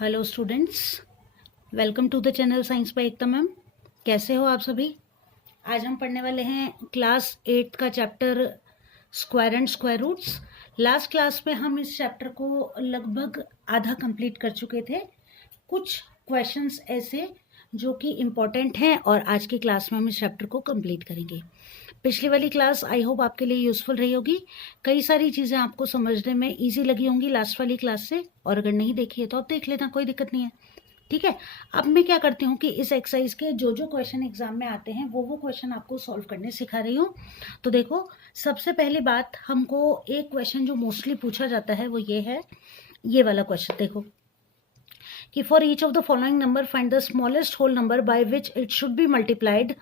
Hello students, welcome to the channel science by Ekta ma'am. कैसे हो आप सभी? आज हम पढ़ने वाले हैं क्लास 8 का chapter square and square roots. Last class में हम इस चैप्टर को लगभग आधा कंप्लीट कर चुके थे। कुछ क्वेश्चंस ऐसे जो कि इम्पॉर्टेंट हैं और आज की क्लास में हम इस चैप्टर को कंप्लीट करेंगे। पिछली वाली क्लास आई होप आपके लिए यूज़फुल रही होगी। कई सारी चीज़ें आपको समझने में इजी लगी होंगी लास्ट वाली क्लास से, और अगर नहीं देखी है तो आप देख लेना, कोई दिक्कत नहीं है। ठीक है, अब मैं क्या करती हूँ कि इस एक्सरसाइज के जो जो क्वेश्चन एग्जाम में आते हैं वो क्वेश्चन आपको सॉल्व करने सिखा रही हूँ। तो देखो, सबसे पहली बात, हमको एक क्वेश्चन जो मोस्टली पूछा जाता है वो ये है, ये वाला क्वेश्चन देखो कि for each of the following number find the smallest whole number by which it should be multiplied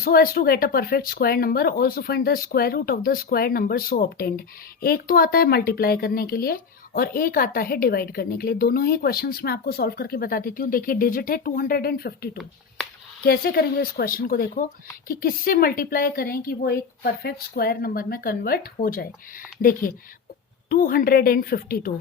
so as to get a perfect square number. Also find the square root of the square number so obtained. एक तो आता है multiply करने के लिए और एक आता है डिवाइड करने के लिए। दोनों ही क्वेश्चंस मैं आपको सॉल्व करके बता देती हूँ। देखिए, डिजिट है 252। कैसे करेंगे इस क्वेश्चन को? देखो कि किससे मल्टीप्लाई करें कि वो एक परफेक्ट स्क्वायर नंबर में कन्वर्ट हो जाए। देखिए 252,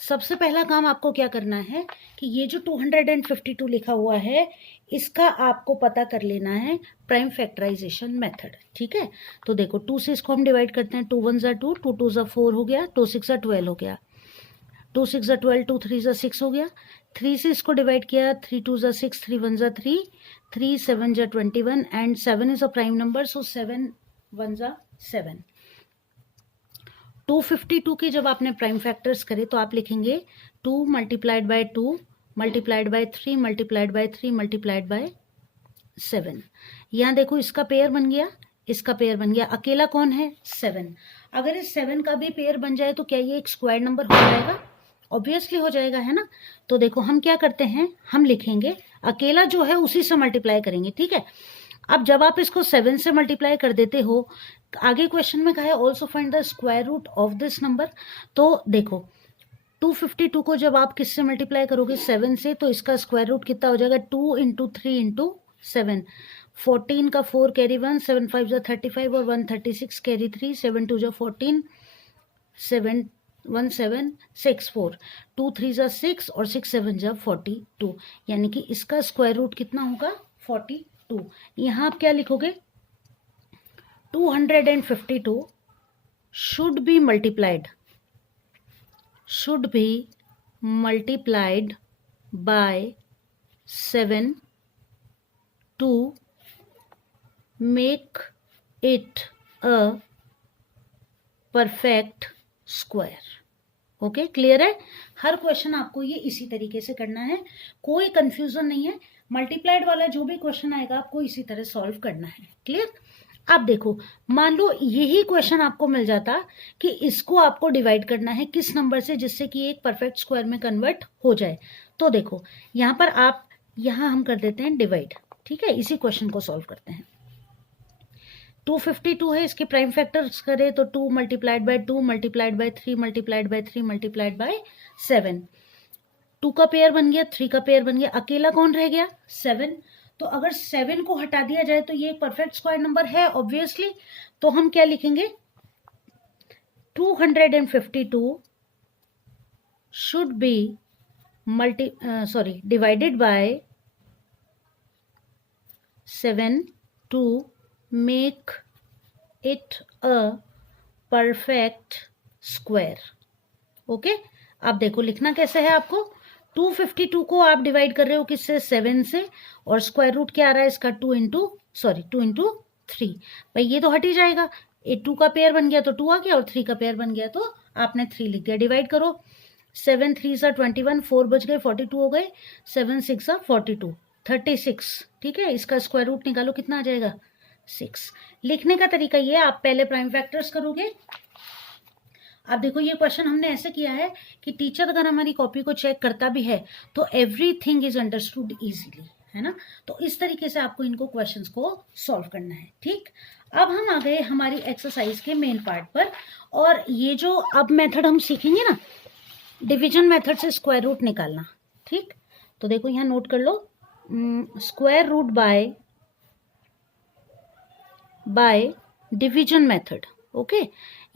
सबसे पहला काम आपको क्या करना है कि ये जो 252 लिखा हुआ है इसका आपको पता कर लेना है प्राइम फैक्टराइजेशन मेथड। ठीक है, तो देखो 2 से इसको हम डिवाइड करते हैं। 2 1 ज़ा 2, 2 2 ज़ा 4 हो गया, 2 6 ज़ा 12 हो गया, 2 6 ज़ा 12, 2 3 ज़ा 6 हो गया। 3 से इसको डिवाइड किया, 3 2 ज़ा 6, 3 1 ज़ा 3, 3 7 ज़ा 21 and 7 is a prime number, so 7 1 ज़ा 7। 252 के जब आपने प्राइम फैक्टर्स करे तो आप लिखेंगे 2 multiplied by 2 multiplied by 3 multiplied by 3 multiplied by 7। यहाँ देखो इसका पेयर बन गया, इसका पेयर बन गया। अकेला कौन है? 7। अगर इस 7 का भी पेयर बन जाए तो क्या ये एक स्क्वायर नंबर हो जाएगा? ऑब्वियसली हो जाएगा, है ना। तो देखो हम क्या करते हैं, हम लिखेंगे अकेला जो है उसी से मल्टीप्लाई करेंगे। ठीक है, अब जब आप इसको 7 से मल्टीप्लाई कर देते हो, आगे क्वेश्चन में कहा है also find the square root of this number. तो देखो 252 को जब आप किससे मल्टीप्लाई करोगे? 7 से, तो इसका स्क्वायर रूट कितना हो जाएगा? 2 इंटू 3 इंटू 7। 14 का 4 कैरी 1, 7 5 जा 35 और 136 कैरी 3, 7 2 जा 14, 7 1 7 6 4, 2 3 जा 6 और 6 7 जा 42, यानी कि इसका स्क्वायर रूट कितना होगा? 42। यहाँ आप क्या लिखोगे? 252 should be multiplied by 7 to make it a perfect square. Okay, clear है? हर क्वेश्चन आपको ये इसी तरीके से करना है, कोई कंफ्यूजन नहीं है। मल्टीप्लाइड वाला जो भी क्वेश्चन आएगा आपको इसी तरह सॉल्व करना है। क्लियर? अब देखो, मान लो यही क्वेश्चन आपको मिल जाता कि इसको आपको डिवाइड करना है किस नंबर से जिससे कि एक परफेक्ट स्क्वायर में कन्वर्ट हो जाए। तो देखो यहाँ पर आप, यहाँ हम कर देते हैं डिवाइड। ठीक है, इसी क्वेश्चन को सॉल्व करते हैं। 252 है, इसके प्राइम फैक्टर्स करें तो 2 multiplied by 2 multiplied by 3 multiplied by 3 multiplied by 7। 2 का पेयर बन गया, 3 का पेयर बन गया, अकेला कौन रह गया? 7। तो अगर 7 को हटा दिया जाए तो ये एक परफेक्ट स्क्वायर नंबर है ऑब्वियसली। तो हम क्या लिखेंगे? 252 should be divided by 7 to make it a perfect square. Okay, अब देखो लिखना कैसे है आपको। 252 को आप डिवाइड कर रहे हो किससे? 7 से, और स्क्वायर रूट क्या आ रहा है इसका? 2 इंटू 3। भाई ये तो हट ही जाएगा, 2 का पेयर बन गया तो 2 आ गया और 3 का पेयर बन गया तो आपने 3 लिख दिया। डिवाइड करो, 7 3 सा 21, 4 बच गए, 42 हो गए, 7 6 सा 42, 36। ठीक है, इसका स्क्वायर रूट निकालो, कितना आ जाएगा? 6। लिखने का तरीका ये, आप पहले प्राइम फैक्टर्स करोगे। अब देखो ये क्वेश्चन हमने ऐसे किया है कि टीचर अगर हमारी कॉपी को चेक करता भी है तो एवरीथिंग इज अंडरस्टूड इजीली, है ना। तो इस तरीके से आपको इनको क्वेश्चंस को सॉल्व करना है। ठीक, अब हम आ गए हमारी एक्सरसाइज के मेन पार्ट पर, और ये जो अब मेथड हम सीखेंगे ना, डिवीजन मेथड से स्क्वायर रूट निकालना। ठीक, तो देखो यहाँ नोट कर लो, square root by division method. Okay,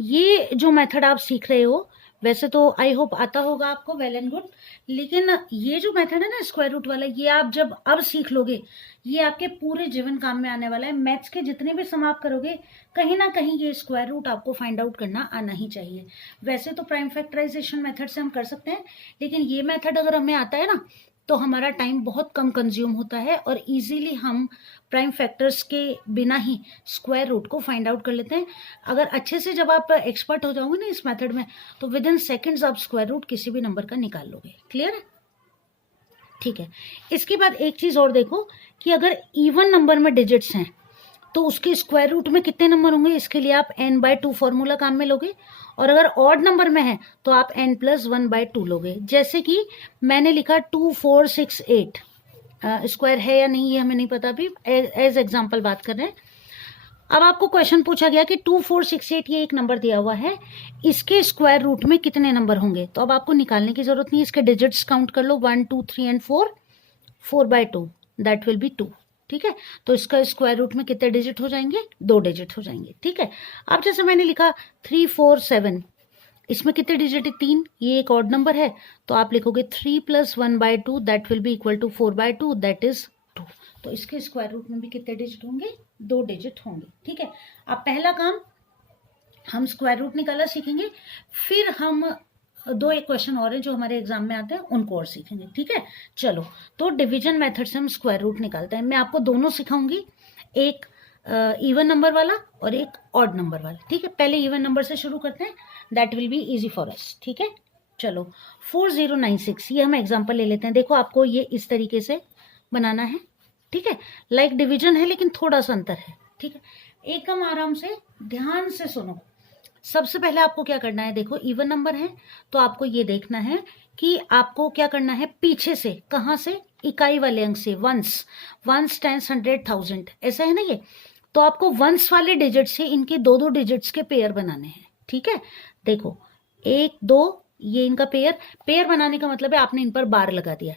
ये जो मेथड आप सीख रहे हो वैसे तो आई होप आता होगा आपको, वेल एंड गुड। लेकिन ये जो मेथड है ना स्क्वायर रूट वाला, ये आप जब अब सीख लोगे, ये आपके पूरे जीवन काम में आने वाला है। मैथ्स के जितने भी सम आप करोगे, कहीं ना कहीं ये स्क्वायर रूट आपको फाइंड आउट करना आना ही चाहिए। वैसे तो प्राइम फैक्टराइजेशन मेथड से हम कर सकते हैं, लेकिन ये मेथड अगर हमें आता है ना, तो हमारा टाइम बहुत कम कंज्यूम होता है और इजीली हम प्राइम फैक्टर्स के बिना ही स्क्वायर रूट को फाइंड आउट कर लेते हैं। अगर अच्छे से जब आप एक्सपर्ट हो जाओगे ना इस मेथड में, तो विद इन सेकेंड्स आप स्क्वायर रूट किसी भी नंबर का निकाल लोगे। क्लियर है? ठीक है। इसके बाद एक चीज और देखो कि अगर इवन नंबर में डिजिट्स हैं तो उसके स्क्वायर रूट में कितने नंबर होंगे, इसके लिए आप n/2 फॉर्मूला काम में लोगे। और अगर ऑड नंबर में है तो आप n+1/2 लोगे। जैसे कि मैंने लिखा 2 4 6 8, स्क्वायर है या नहीं ये हमें नहीं पता, अभी एज एग्जाम्पल बात कर रहे हैं। अब आपको क्वेश्चन पूछा गया कि 2 4 6 8 ये एक नंबर दिया हुआ है, इसके स्क्वायर रूट में कितने नंबर होंगे। तो अब आपको निकालने की जरूरत नहीं, इसके डिजिट्स काउंट कर लो, 1 2 3 एंड 4, 4/2 दैट विल बी 2। ठीक है, तो इसका स्क्वायर रूट में कितने डिजिट हो जाएंगे, 2 डिजिट हो जाएंगे। ठीक है, अब जैसे मैंने लिखा 3 4 7, इसमें कितने डिजिट है, 3, ये एक ऑड नंबर है, तो आप लिखोगे 3 + 1/2 that will be equal to 4/2 that is 2। तो इसके स्क्वायर रूट में भी कितने डिजिट होंगे, 2 डिजिट होंगे। ठीक है, अब पहला काम हम स्क्वायर रूट निकालना सीखेंगे, फिर हम 2 एक क्वेश्चन और हैं जो हमारे एग्जाम में आते हैं उनको और सीखेंगे। ठीक है, चलो तो डिवीजन मेथड से हम स्क्वायर रूट निकालते हैं। मैं आपको दोनों सिखाऊंगी, एक इवन नंबर वाला और एक ऑड नंबर वाला। ठीक है, पहले इवन नंबर से शुरू करते हैं, that will be easy for us. ठीक है, चलो 4096 ये हम एग्जाम्पल ले लेते हैं। देखो आपको ये इस तरीके से बनाना है। ठीक है, लाइक डिवीजन है लेकिन थोड़ा सा अंतर है। ठीक है, एकदम आराम से ध्यान से सुनो। सबसे पहले आपको क्या करना है, देखो इवन नंबर है तो आपको ये देखना है कि आपको क्या करना है, पीछे से, कहां से, इकाई वाले अंक से, वंस, वंस टेंस 100 1000 ऐसा है ना ये, तो आपको वंस वाले डिजिट से इनके 2 डिजिट्स के पेयर बनाने हैं। ठीक है, देखो 1 2 ये इनका पेयर, पेयर बनाने का मतलब है आपने इन पर बार लगा दिया,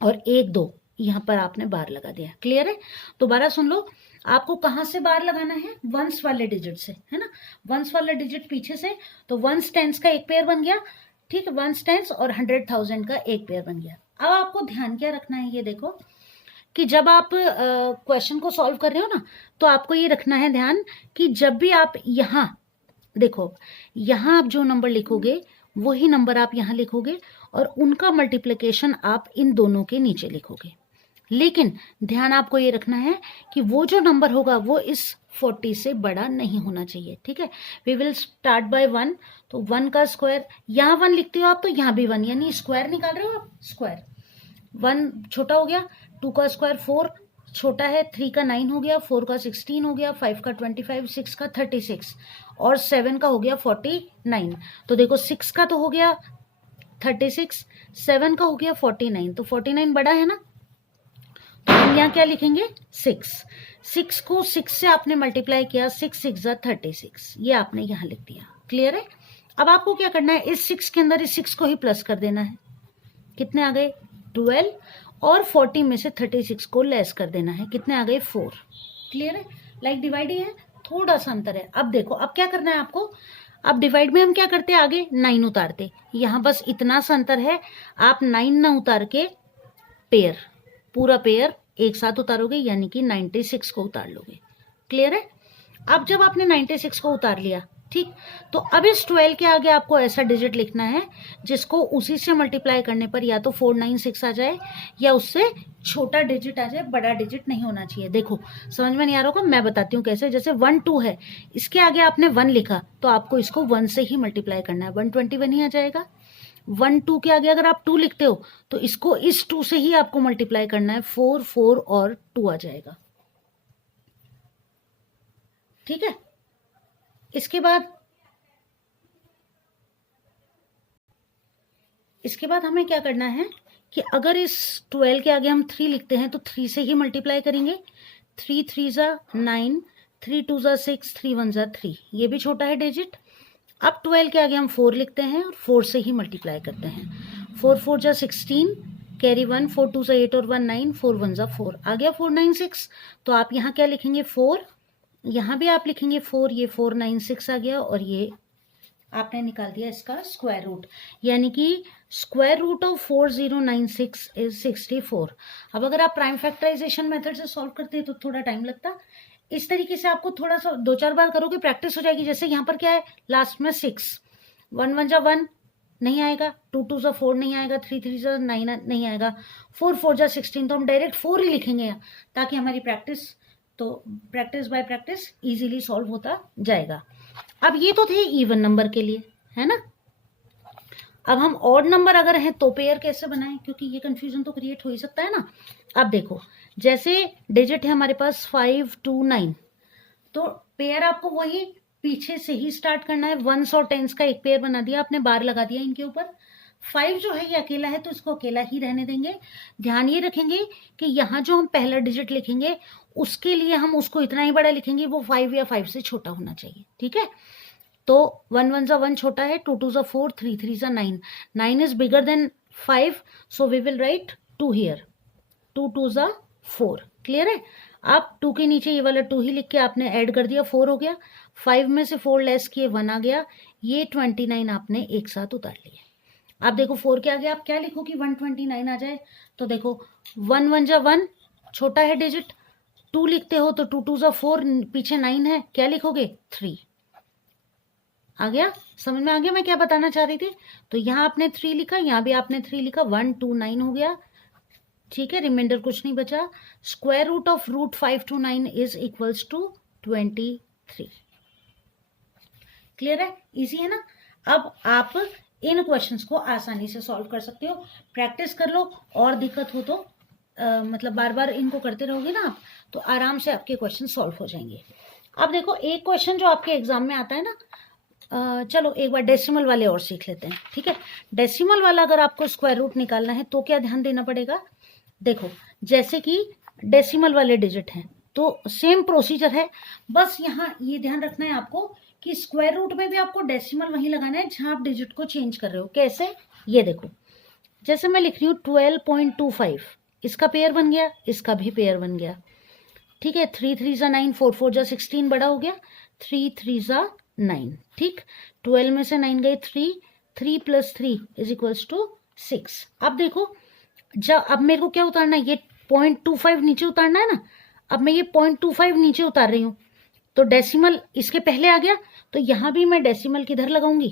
और 1 2 यहां पर आपने बार लगा दिया। क्लियर है? दोबारा सुन लो, आपको कहां से बार लगाना है, वंस वाले डिजिट से, है ना, वंस वाला डिजिट पीछे से, तो वंस टेंस का एक पेयर बन गया। ठीक है, वंस टेंस और 100 1000 का एक पेयर बन गया। अब आपको ध्यान क्या रखना है, ये देखो कि जब आप क्वेश्चन को सॉल्व कर रहे हो ना, तो आपको ये रखना है ध्यान कि जब भी आप यहां देखो, यहां आप जो नंबर लिखोगे वही नंबर आप यहां लिखोगे और उनका मल्टीप्लिकेशन आप इन दोनों के नीचे लिखोगे। लेकिन ध्यान आपको ये रखना है कि वो जो नंबर होगा वो इस 40 से बड़ा नहीं होना चाहिए। ठीक है, वी विल स्टार्ट बाय 1, तो 1 का स्क्वायर, यहाँ 1 लिखते हो आप तो यहाँ भी 1, यानी स्क्वायर निकाल रहे हो आप, स्क्वायर 1 छोटा हो गया, 2 का स्क्वायर 4 छोटा है, 3 का 9 हो गया, 4 का 16 हो गया, 5 का 25, 6 का 36 और 7 का हो गया 49। तो देखो 6 का तो हो गया 36, 7 का हो गया 49, तो 49 बड़ा है ना, तो हम यहाँ क्या लिखेंगे, 6 को 6 से आपने मल्टीप्लाई किया, 6 6 जा 36, ये आपने यहाँ लिख दिया। क्लियर है? अब आपको क्या करना है, इस 6 के अंदर इस 6 को ही प्लस कर देना है, कितने आ गए 12, और 40 में से 36 को लेस कर देना है, कितने आ गए 4। क्लियर है? लाइक डिवाइड ही है, थोड़ा सा अंतर है। अब देखो अब क्या करना है आपको, अब डिवाइड में हम क्या करते हैं, आगे 9 उतारते, यहाँ बस इतना सा अंतर है, आप 9 ना उतार के पेयर, पूरा पेयर एक साथ उतारोगे, यानी कि 96 को उतार लोगे। क्लियर है? अब जब आपने 96 को उतार लिया, ठीक, तो अब इस 12 के आगे आपको ऐसा डिजिट लिखना है जिसको उसी से मल्टीप्लाई करने पर या तो 496 आ जाए या उससे छोटा डिजिट आ जाए, बड़ा डिजिट नहीं होना चाहिए। देखो समझ में नहीं आ रहा होगा, मैं बताती हूँ कैसे। जैसे 1 2 है, इसके आगे आपने 1 लिखा तो आपको इसको 1 से ही मल्टीप्लाई करना है, 121 ही आ जाएगा। 1 2 के आगे अगर आप 2 लिखते हो तो इसको इस 2 से ही आपको मल्टीप्लाई करना है, 4 4 और 2 आ जाएगा। ठीक है, इसके बाद हमें क्या करना है कि अगर इस 12 के आगे हम 3 लिखते हैं तो 3 से ही मल्टीप्लाई करेंगे, 3 3 जा 9, 3 2 जा 6, 3 1 जा 3, ये भी छोटा है डिजिट। अब 12 के आगे हम 4 लिखते हैं और 4 से ही मल्टीप्लाई करते हैं, 4 4 जा 16, कैरी 1, 4 2 जा 8 और 1 9, 4 1 जा 4, आ गया 496। तो आप यहाँ क्या लिखेंगे 4, यहाँ भी आप लिखेंगे 4, ये 496 आ गया और ये आपने निकाल दिया इसका स्क्वायर रूट, यानी कि स्क्वायर रूट ऑफ 4096 इज 64। अब अगर आप प्राइम फैक्टराइजेशन मेथड से सॉल्व करते हैं तो थोड़ा टाइम लगता। इस तरीके से आपको थोड़ा सा 2-4 बार करोगे प्रैक्टिस हो जाएगी। जैसे यहाँ पर क्या है, लास्ट में 6, 1 1 जा 1 नहीं आएगा, 2 2 जा 4 नहीं आएगा, 3 3 जा 9 नहीं आएगा, 4 4 जा 16, तो हम डायरेक्ट 4 ही लिखेंगे यहाँ, ताकि हमारी practice by practice easily solve होता जाएगा। अब ये तो थे इवन नंबर के लिए, है ना। अब हम ऑड नंबर अगर है तो पेयर कैसे बनाएं, क्योंकि ये कंफ्यूजन तो क्रिएट हो ही सकता है ना। अब देखो, जैसे डिजिट है हमारे पास 5 2 9, तो पेयर आपको वही पीछे से ही स्टार्ट करना है। 1s और 10s का एक पेयर बना दिया आपने, बार लगा दिया इनके ऊपर। 5 जो है ये अकेला है तो इसको अकेला ही रहने देंगे। ध्यान ये रखेंगे कि यहाँ जो हम पहला डिजिट लिखेंगे उसके लिए हम उसको इतना ही बड़ा लिखेंगे, वो 5 या 5 से छोटा होना चाहिए, ठीक है। तो 1 1 जा 1 छोटा है, 2 2 जा 4, 3 3 जा 9, 9 is bigger than 5, so we will write 2 here, 2 2 जा 4। क्लियर है। आप 2 के नीचे ये वाला 2 ही लिख के आपने ऐड कर दिया, 4 हो गया। 5 में से 4 लेस किए 1 आ गया, ये 29 आपने एक साथ उतार लिया। आप देखो 4 के आगे आप क्या लिखो कि 129 आ जाए, तो देखो 1 1 जा 1 छोटा है डिजिट, 2 लिखते हो तो 2 2 जा 4, पीछे 9 है, क्या लिखोगे 3। आ गया, समझ में आ गया मैं क्या बताना चाह रही थी। तो यहाँ आपने 3 लिखा, यहाँ भी आपने 3 लिखा, 1 2 9 हो गया, ठीक है। रिमाइंडर कुछ नहीं बचा। Square root of root 5 to 9 is equals to 23। Clear है, इजी है ना। अब आप इन क्वेश्चंस को आसानी से सॉल्व कर सकते हो, प्रैक्टिस कर लो। और दिक्कत हो तो मतलब बार बार इनको करते रहोगे ना आप, तो आराम से आपके क्वेश्चन सॉल्व हो जाएंगे। अब देखो एक क्वेश्चन जो आपके एग्जाम में आता है ना, चलो एक बार डेसिमल वाले और सीख लेते हैं, ठीक है। डेसिमल वाला अगर आपको स्क्वायर रूट निकालना है तो क्या ध्यान देना पड़ेगा। देखो जैसे कि डेसिमल वाले डिजिट हैं तो सेम प्रोसीजर है, बस यहाँ ये ध्यान रखना है आपको कि स्क्वायर रूट में भी आपको डेसिमल वहीं लगाना है जहां आप डिजिट को चेंज कर रहे हो। कैसे, ये देखो, जैसे मैं लिख रही हूँ 12.25, इसका पेयर बन गया, इसका भी पेयर बन गया, ठीक है। 3 3 जा 9, 4 4 जा 16 बड़ा हो गया, 3 3 जा 9, ठीक। 12 में से 9 गए 3, 3 + 3 इज इक्वल्स टू 6। अब देखो जब अब मेरे को क्या उतारना है, ये 0.25 नीचे उतारना है ना। अब मैं ये 0.25 नीचे उतार रही हूँ, तो डेसिमल इसके पहले आ गया, तो यहां भी मैं डेसिमल किधर लगाऊंगी।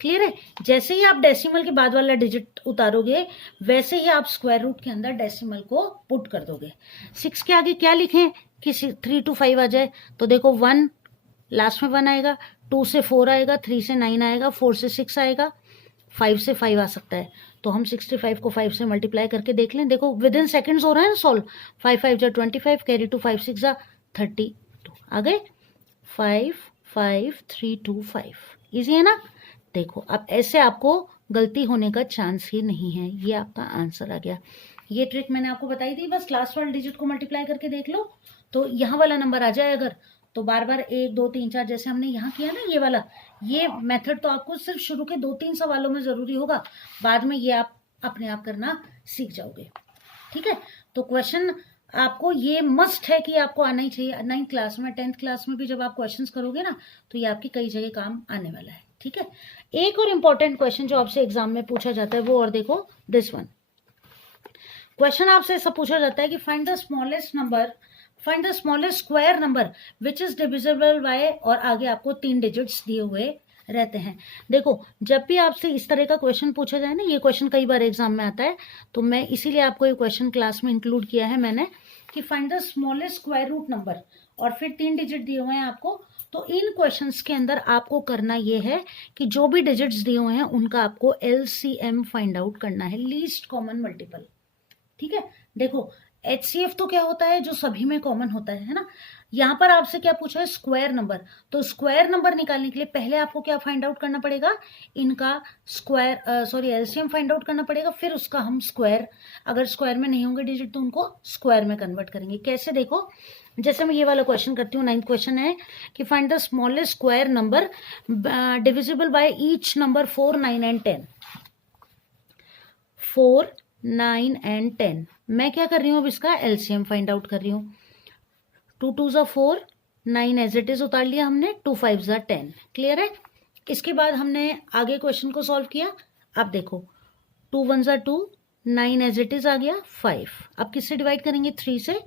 क्लियर है। जैसे ही आप डेसिमल के बाद वाला डिजिट उतारोगे वैसे ही आप स्क्वायर रूट के अंदर डेसिमल को पुट कर दोगे। 6 के आगे क्या लिखें कि 3 to 5 आ जाए, तो देखो 1 लास्ट में 1 आएगा, 2 से 4 आएगा, 3 से 9 आएगा, 4 से 6 आएगा, 5 से 5 आ सकता है। तो हम 65 को 5 से मल्टीप्लाई करके देख लें, देखो विद इन सेकेंड्स हो रहा है ना सॉल्व। 5 5 जा 25, कैरी टू 5 6 जा 32 आ गए, 5 5 3 2 5। इजी है ना। देखो अब ऐसे आपको गलती होने का चांस ही नहीं है, ये आपका आंसर आ गया। ये ट्रिक मैंने आपको बताई थी, बस लास्ट वाले डिजिट को मल्टीप्लाई करके देख लो तो यहाँ वाला नंबर आ जाए। अगर तो बार बार 1 2 3 4 जैसे हमने यहाँ किया ना ये वाला, ये मेथड तो आपको सिर्फ शुरू के 2-3 सवालों में जरूरी होगा, बाद में ये आप अपने आप करना सीख जाओगे, ठीक है। तो क्वेश्चन आपको ये मस्ट है कि आपको आना ही चाहिए। 9th क्लास में 10th क्लास में भी जब आप क्वेश्चंस करोगे ना तो ये आपकी कई जगह काम आने वाला है, ठीक है। एक और इम्पॉर्टेंट क्वेश्चन जो आपसे एग्जाम में पूछा जाता है वो, और देखो दिस वन क्वेश्चन आपसे ऐसा पूछा जाता है कि find the smallest square number which is divisible by, और आगे आपको 3 डिजिट्स दिए हुए रहते हैं। देखो जब भी आपसे इस तरह का क्वेश्चन पूछा जाए ना, ये क्वेश्चन कई बार एग्जाम में आता है, तो मैं इसीलिए आपको ये क्वेश्चन क्लास में इंक्लूड किया है मैंने कि find the smallest square root number, और फिर 3 डिजिट दिए हुए हैं आपको। तो इन क्वेश्चंस के अंदर आपको करना ये है कि जो भी डिजिट्स दिए हुए हैं उनका आपको LCM फाइंड आउट करना है, लीस्ट कॉमन मल्टीपल, ठीक है। देखो HCF तो क्या होता है, जो सभी में कॉमन होता है ना। यहाँ पर आपसे क्या पूछा है, स्क्वायर नंबर। तो स्क्वायर नंबर निकालने के लिए पहले आपको क्या फाइंड आउट करना पड़ेगा, इनका स्क्वायर LCM फाइंड आउट करना पड़ेगा, फिर उसका हम स्क्वायर, अगर स्क्वायर में नहीं होंगे डिजिट तो उनको स्क्वायर में कन्वर्ट करेंगे। कैसे, देखो जैसे मैं ये वाला क्वेश्चन करती हूँ, 9th क्वेश्चन है कि find the smallest square number divisible by each number 4 9 and 10। 4 9 and 10 मैं क्या कर रही हूँ, अब इसका LCM फाइंड आउट कर रही हूँ। 2 2 जा 4, 9 एज इट इज उतार लिया हमने, 2 5 ज़ा 10। क्लियर है? इसके बाद हमने आगे क्वेश्चन को सॉल्व किया। अब देखो 2 1 ज़ा 2, 9 एज इट इज आ गया 5। अब किससे डिवाइड करेंगे? 3 से।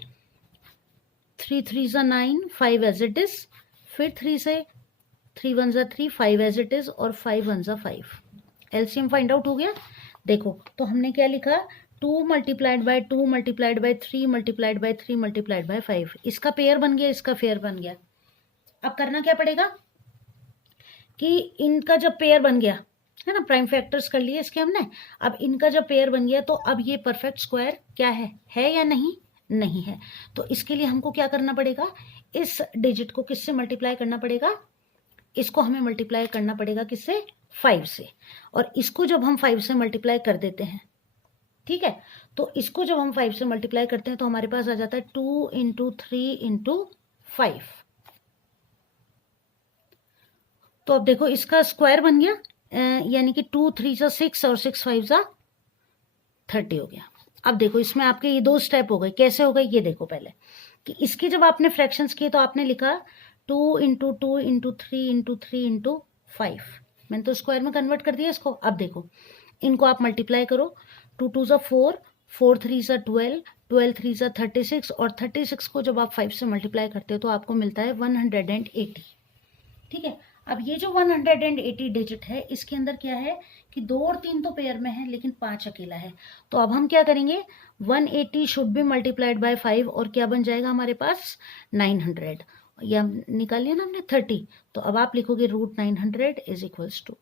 3 3 ज़ा 9, 5 एज इट इज। फिर 3 से, 3 1 ज़ा 3, 5 एज इट इज, और 5 1 ज़ा 5। एलसीएम फाइंड आउट हो गया। देखो तो हमने क्या लिखा? 2 multiplied by 2 multiplied by 3 multiplied by 3 multiplied by 5। इसका पेयर बन गया, इसका पेयर बन गया। अब करना क्या पड़ेगा कि इनका जब पेयर बन गया है ना, प्राइम फैक्टर्स कर लिए इसके हमने। अब इनका जब पेयर बन गया तो अब ये परफेक्ट स्क्वायर क्या है या नहीं? नहीं है। तो इसके लिए हमको क्या करना पड़ेगा? इस डिजिट को किससे मल्टीप्लाई करना पड़ेगा? इसको हमें मल्टीप्लाई करना पड़ेगा किससे? 5 से। और इसको जब हम 5 से मल्टीप्लाई कर देते हैं, ठीक है, तो इसको जब हम 5 से मल्टीप्लाई करते हैं तो हमारे पास आ जाता है 2 इंटू 3 इंटू 5। तो अब देखो इसका स्क्वायर बन गया, यानी कि 2 3 ज़ा 6 और 6 5 ज़ा 30 हो गया। अब देखो इसमें आपके ये 2 स्टेप हो गए। कैसे हो गए ये देखो पहले, कि इसके जब आपने फ्रैक्शंस किए तो आपने लिखा 2 इंटू 2 इंटू 3 इंटू 3 इंटू 5। मैंने तो स्क्वायर में कन्वर्ट कर दिया इसको। अब देखो इनको आप मल्टीप्लाई करो। 2 2 ज़ा 4, 4 3 ज़ा 12, 12 3 ज़ा 36, और 36 को जब आप 5 से मल्टीप्लाई करते हो तो आपको मिलता है 180। ठीक है, अब ये जो 180 डिजिट है इसके अंदर क्या है कि 2 और 3 तो पेयर में है लेकिन 5 अकेला है। तो अब हम क्या करेंगे? 180 शुड बी मल्टीप्लाइड बाय 5, और क्या बन जाएगा हमारे पास? 900। या निकाल लिया ना हमने 30। तो अब आप लिखोगे √900 इज इक्वल्स टू।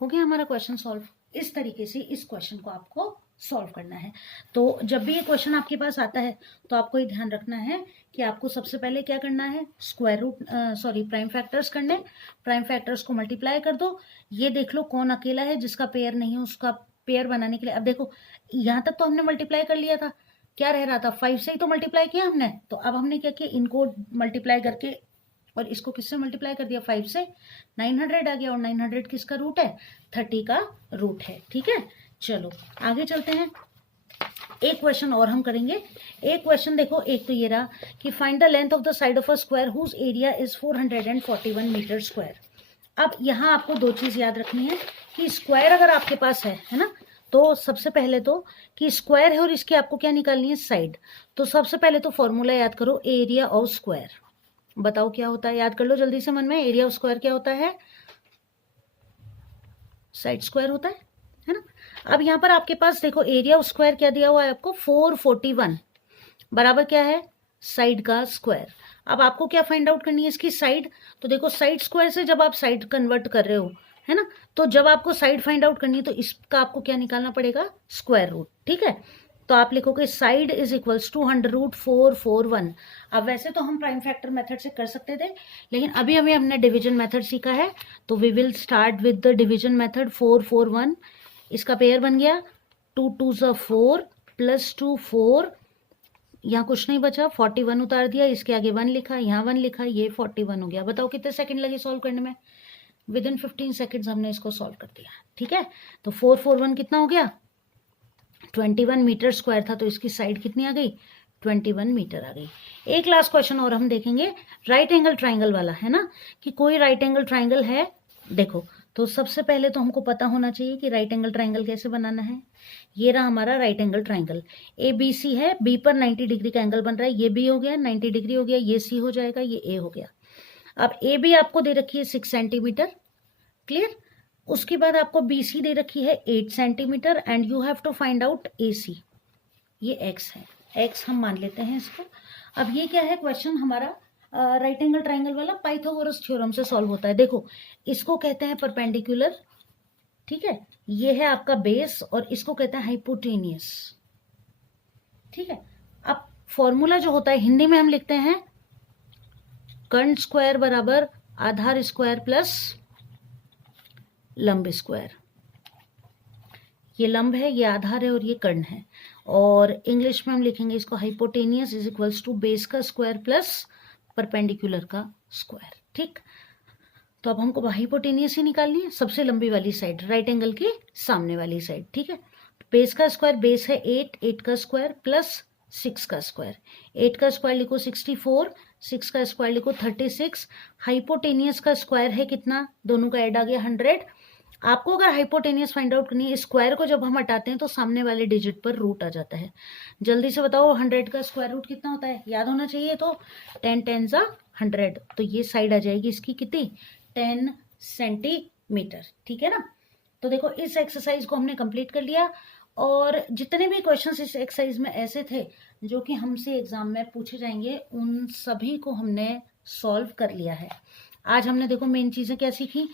हो गया हमारा क्वेश्चन सॉल्व। इस तरीके से इस क्वेश्चन को आपको सॉल्व करना है। तो जब भी ये क्वेश्चन आपके पास आता है तो आपको ये ध्यान रखना है कि आपको सबसे पहले क्या करना है? स्क्वायर रूट प्राइम फैक्टर्स करने। प्राइम फैक्टर्स को मल्टीप्लाई कर दो। ये देख लो कौन अकेला है जिसका पेयर नहीं है, उसका पेयर बनाने के लिए। अब देखो यहाँ तक तो हमने मल्टीप्लाई कर लिया था, क्या रह रहा था? 5 से ही तो मल्टीप्लाई किया हमने। तो अब हमने क्या किया? इनको मल्टीप्लाई करके और इसको किससे मल्टीप्लाई कर दिया? 5 से। 900 आ गया, और 900 किसका रूट है? 30 का रूट है। ठीक है, चलो आगे चलते हैं। एक क्वेश्चन और हम करेंगे। एक क्वेश्चन देखो, एक तो ये रहा कि find the length of the side of a square whose area is 441 metre square. अब यहाँ आपको 2 चीज याद रखनी है कि स्क्वायर अगर आपके पास है ना, तो सबसे पहले तो कि स्क्वायर है और इसकी आपको क्या निकालनी है? साइड। तो सबसे पहले तो फॉर्मूला याद करो, एरिया ऑफ स्क्वायर। बताओ क्या होता है? याद कर लो जल्दी से मन में। एरिया ऑफ स्क्वायर क्या होता है? साइड स्क्वायर होता है ना। अब यहाँ पर आपके पास देखो एरिया ऑफ स्क्वायर क्या दिया हुआ है आपको? 441 बराबर क्या है? साइड का स्क्वायर। अब आपको क्या फाइंड आउट करनी है? इसकी साइड। तो देखो साइड स्क्वायर से जब आप साइड कन्वर्ट कर रहे हो है ना, तो जब आपको साइड फाइंड आउट करनी है तो इसका आपको क्या निकालना पड़ेगा? Square root. ठीक है, तो आप लिखोगे साइड इज इक्वल्स टू 100√441। अब वैसे तो हम प्राइम फैक्टर मेथड से कर सकते थे, लेकिन अभी हमें हमने डिवीजन मेथड सीखा है, तो we will start with the division method. 441 इसका पेयर बन गया, 2 2 ज़ा 4 प्लस 2 4, यहाँ कुछ नहीं बचा, 41 उतार दिया, इसके आगे 1 लिखा, यहाँ 1 लिखा, ये 41 हो गया। बताओ कितने सेकंड लगे सॉल्व करने में? विद इन 15 सेकेंड्स हमने इसको सॉल्व कर दिया। ठीक है, तो 441 कितना हो गया? 21 मीटर स्क्वायर था, तो इसकी साइड कितनी आ गई? 21 मीटर आ गई। एक लास्ट क्वेश्चन और हम देखेंगे, राइट एंगल ट्राइंगल वाला है ना, कि कोई राइट एंगल ट्राइंगल है। देखो तो सबसे पहले तो हमको पता होना चाहिए कि राइट एंगल ट्राइंगल कैसे बनाना है। ये रहा हमारा right angle triangle. A B C है, बी पर 90 डिग्री का एंगल बन रहा है, ये बी हो गया, 90 डिग्री हो गया, ये सी हो जाएगा, ये ए हो गया। अब ए बी आपको दे रखी है 6 सेंटीमीटर। क्लियर? उसके बाद आपको बी सी दे रखी है 8 centimetre, and you have to find out A C. ये एक्स है, एक्स हम मान लेते हैं इसको। अब ये क्या है क्वेश्चन हमारा? राइट एंगल ट्राइंगल वाला पाइथागोरस थ्योरम से सॉल्व होता है। देखो इसको कहते हैं परपेंडिकुलर, ठीक है, ये है आपका बेस, और इसको कहते हैं हाइपोटेनियस। ठीक है, अब फॉर्मूला जो होता है हिंदी में हम लिखते हैं कर्ण स्क्वायर बराबर आधार स्क्वायर प्लस लंब स्क्वायर। ये लंब है, ये आधार है, और ये कर्ण है। और इंग्लिश में हम लिखेंगे इसको hypotenuse is equals to base का स्क्वायर प्लस परपेंडिकुलर का स्क्वायर। ठीक, तो अब हमको हाइपोटेनियस ही निकालनी है, सबसे लंबी वाली साइड, राइट एंगल की सामने वाली साइड। ठीक है, बेस का स्क्वायर, बेस है 8, 8 का स्क्वायर प्लस 6 का स्क्वायर। 8 का स्क्वायर लिखो 64, 6 का स्क्वायर लिखो 36। हाइपोटेनियस का स्क्वायर है कितना, दोनों का ऐड आ गया 100। आपको अगर हाइपोटेनियस फाइंड आउट करनी है, स्क्वायर को जब हम हटाते हैं तो सामने वाले डिजिट पर रूट आ जाता है। जल्दी से बताओ 100 का स्क्वायर रूट कितना होता है, याद होना चाहिए। तो 10 10 100, तो ये साइड आ जाएगी इसकी कितनी, 10 सेंटीमीटर, ठीक है ना। तो देखो इस एक्सरसाइज को हमने कंप्लीट कर लिया, और जितने भी क्वेश्चंस इस एक्सरसाइज में ऐसे थे जो कि हमसे एग्जाम में पूछे जाएंगे, उन सभी को हमने सॉल्व कर लिया है। आज हमने देखो मेन चीजें क्या सीखी,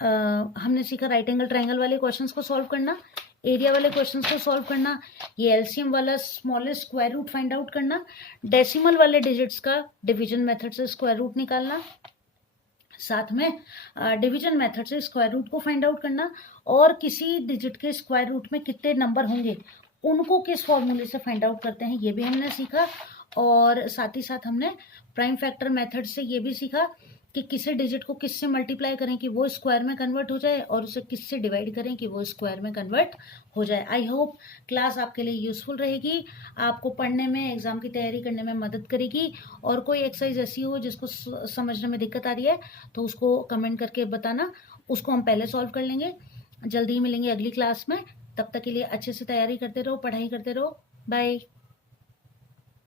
हमने सीखा राइट एंगल ट्रायंगल वाले क्वेश्चंस को सॉल्व करना, एरिया वाले क्वेश्चंस को सॉल्व करना, ये एलसीएम वाला smallest square root find out करना, डेसिमल वाले डिजिट्स का डिवीजन मेथड से स्क्वायर रूट निकालना, साथ में डिवीजन मेथड से स्क्वायर रूट को फाइंड आउट करना, और किसी डिजिट के स्क्वायर रूट में कितने नंबर होंगे उनको किस फॉर्मूले से फाइंड आउट करते हैं, ये भी हमने सीखा। और साथ ही साथ हमने प्राइम फैक्टर मेथड से ये भी सीखा कि किसी डिजिट को किससे मल्टीप्लाई करें कि वो स्क्वायर में कन्वर्ट हो जाए, और उसे किससे डिवाइड करें कि वो स्क्वायर में कन्वर्ट हो जाए। आई होप क्लास आपके लिए यूजफुल रहेगी, आपको पढ़ने में, एग्जाम की तैयारी करने में मदद करेगी। और कोई एक्सरसाइज ऐसी हो जिसको समझने में दिक्कत आ रही है तो उसको कमेंट करके बताना, उसको हम पहले सॉल्व कर लेंगे। जल्दी ही मिलेंगे अगली क्लास में, तब तक के लिए अच्छे से तैयारी करते रहो, पढ़ाई करते रहो। बाय।